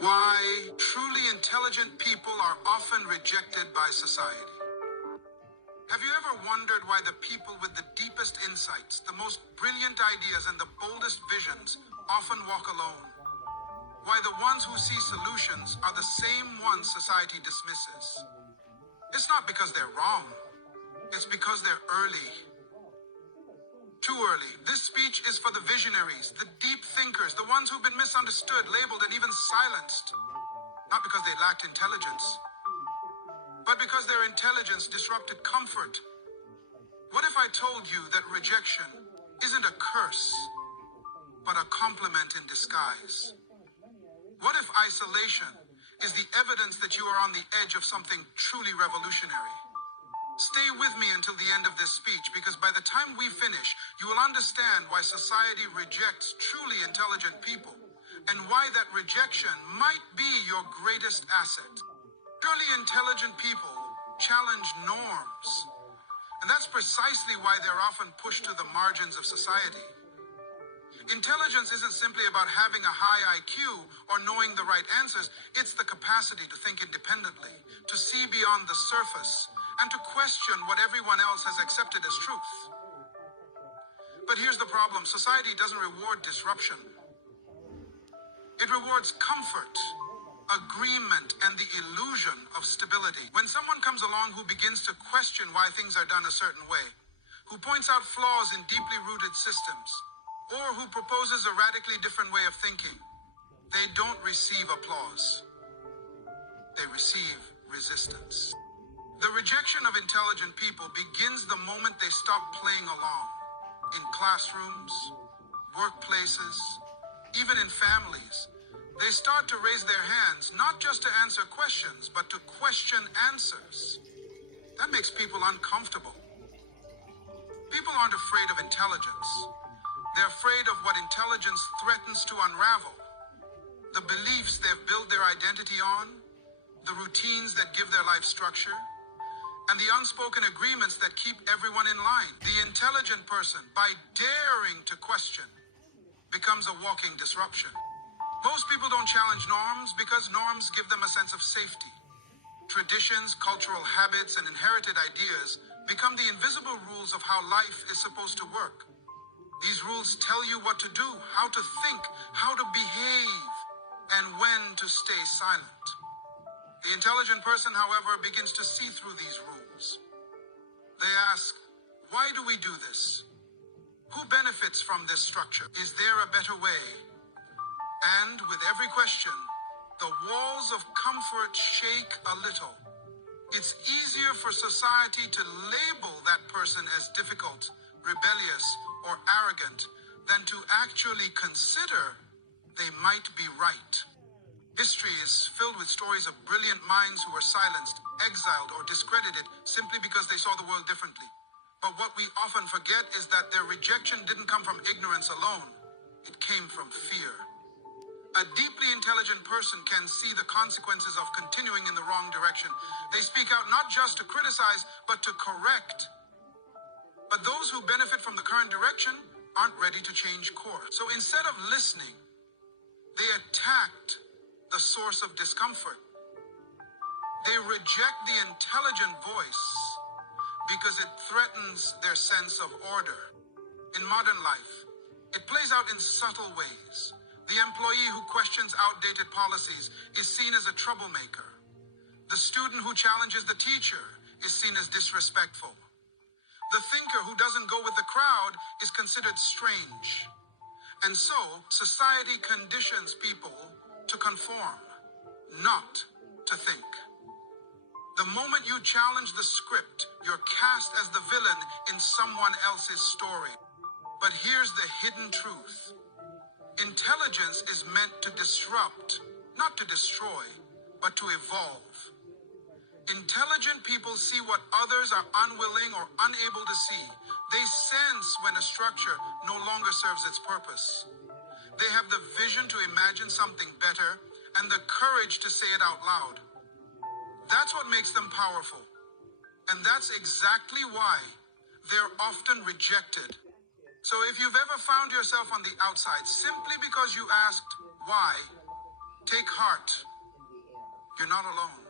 Why truly intelligent people are often rejected by society. Have you ever wondered why the people with the deepest insights, the most brilliant ideas, and the boldest visions often walk alone? Why the ones who see solutions are the same ones society dismisses? It's not because they're wrong. It's because they're early. Too early. This speech is for the visionaries, the deep thinkers, the ones who've been misunderstood, labeled, and even silenced. Not because they lacked intelligence, but because their intelligence disrupted comfort. What if I told you that rejection isn't a curse, but a compliment in disguise? What if isolation is the evidence that you are on the edge of something truly revolutionary? Stay with me until the end of this speech, because by the time we finish, you will understand why society rejects truly intelligent people, and why that rejection might be your greatest asset. Truly intelligent people challenge norms, and that's precisely why they're often pushed to the margins of society. Intelligence isn't simply about having a high IQ or knowing the right answers. It's the capacity to think independently, to see beyond the surface, and to question what everyone else has accepted as truth. But here's the problem. Society doesn't reward disruption. It rewards comfort, agreement, and the illusion of stability. When someone comes along who begins to question why things are done a certain way, who points out flaws in deeply rooted systems, or who proposes a radically different way of thinking, they don't receive applause. They receive resistance. The rejection of intelligent people begins the moment they stop playing along. In classrooms, workplaces, even in families, they start to raise their hands, not just to answer questions, but to question answers. That makes people uncomfortable. People aren't afraid of intelligence. They're afraid of what intelligence threatens to unravel. The beliefs they've built their identity on, the routines that give their life structure, and the unspoken agreements that keep everyone in line. The intelligent person, by daring to question, becomes a walking disruption. Most people don't challenge norms because norms give them a sense of safety. Traditions, cultural habits, and inherited ideas become the invisible rules of how life is supposed to work. These rules tell you what to do, how to think, how to behave, and when to stay silent. The intelligent person, however, begins to see through these rules. They ask, why do we do this? Who benefits from this structure? Is there a better way? And with every question, the walls of comfort shake a little. It's easier for society to label that person as difficult, rebellious, or arrogant than to actually consider they might be right. History is filled with stories of brilliant minds who were silenced, exiled, or discredited simply because they saw the world differently. But what we often forget is that their rejection didn't come from ignorance alone. It came from fear. A deeply intelligent person can see the consequences of continuing in the wrong direction. They speak out not just to criticize, but to correct. But those who benefit from the current direction aren't ready to change course. So instead of listening, they attacked the source of discomfort. They reject the intelligent voice because it threatens their sense of order. In modern life, it plays out in subtle ways. The employee who questions outdated policies is seen as a troublemaker. The student who challenges the teacher is seen as disrespectful. The thinker who doesn't go with the crowd is considered strange. And so, society conditions people to conform, not to think. The moment you challenge the script, you're cast as the villain in someone else's story. But here's the hidden truth. Intelligence is meant to disrupt, not to destroy, but to evolve. Intelligent people see what others are unwilling or unable to see. They sense when a structure no longer serves its purpose. They have the vision to imagine something better and the courage to say it out loud. That's what makes them powerful. And that's exactly why they're often rejected. So if you've ever found yourself on the outside simply because you asked why, Take heart. You're not alone.